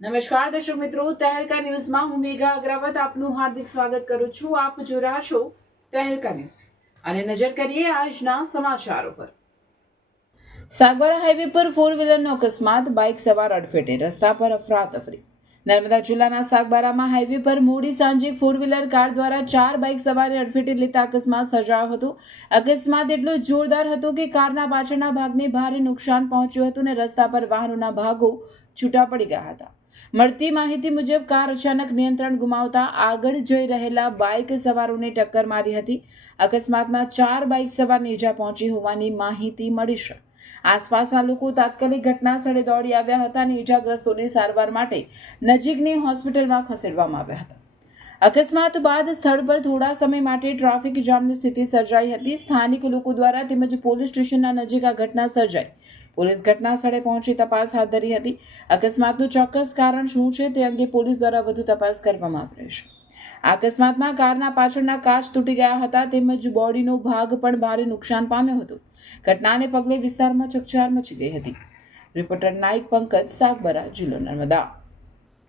નમસ્કાર દર્શક મિત્રો, તહેલકા ન્યૂઝમાં હું મેઘા અગ્રવાલ આપનું હાર્દિક સ્વાગત કરું છું. આપ જોઈ રહ્યા છો તહેલકા ન્યૂઝ અને નજર કરીએ આજના સમાચારો પર. સાગબારા હાઈવે પર 4 વ્હીલરનો અકસ્માત, બાઇક સવાર અડફેટે, રસ્તા પર અફરાતફરી. નર્મદા જિલ્લાના સાગબારામાં હાઈવે પર મોડી સાંજે 4 વ્હીલર કાર દ્વારા 4 બાઇક સવારે અડફેટે લેતા અકસ્માત સર્જાયો હતો. અકસ્માત એટલો જોરદાર હતો કે કારના પાછળના ભાગને ભારે નુકસાન પહોંચ્યું હતું અને રસ્તા પર વાહનોના ભાગો છૂટા પડી ગયા હતા. મળતી માહિતી મુજબ કાર અચાનક નિયંત્રણ ગુમાવતા આગળ જઈ રહેલા બાઇક સવારોને ટક્કર મારી હતી. અકસ્માતમાં 4 બાઇક સવારને ઈજા પહોંચી હોવાની માહિતી મળી છે. આસપાસના લોકો તાત્કાલિક ઘટના સ્થળે દોડી આવ્યા હતા અને ઈજાગ્રસ્તોને સારવાર માટે નજીકની હોસ્પિટલમાં ખસેડવામાં આવ્યા હતા. અકસ્માત બાદ સ્થળ પર થોડા સમય માટે ટ્રાફિક જામની સ્થિતિ સર્જાઈ હતી. સ્થાનિક લોકો દ્વારા તેમજ પોલીસ સ્ટેશનના નજીક આ ઘટના સર્જાઈ. પોલીસ ઘટના સ્થળે પહોંચી તપાસ હાથ ધરી હતી. અકસ્માતનું ચોક્કસ કારણ શું છે તે અંગે પોલીસ દ્વારા વધુ તપાસ કરવામાં આવી રહી છે. આ અકસ્માતમાં કારના પાછળના કાચ તૂટી ગયા હતા તેમજ બોડીનો ભાગ પણ ભારે નુકસાન પામ્યો હતો. ઘટનાને પગલે વિસ્તારમાં ચકચાર મચી ગઈ હતી. રિપોર્ટર નાઇક પંકજ, સાગબારા, જિલ્લો નર્મદા.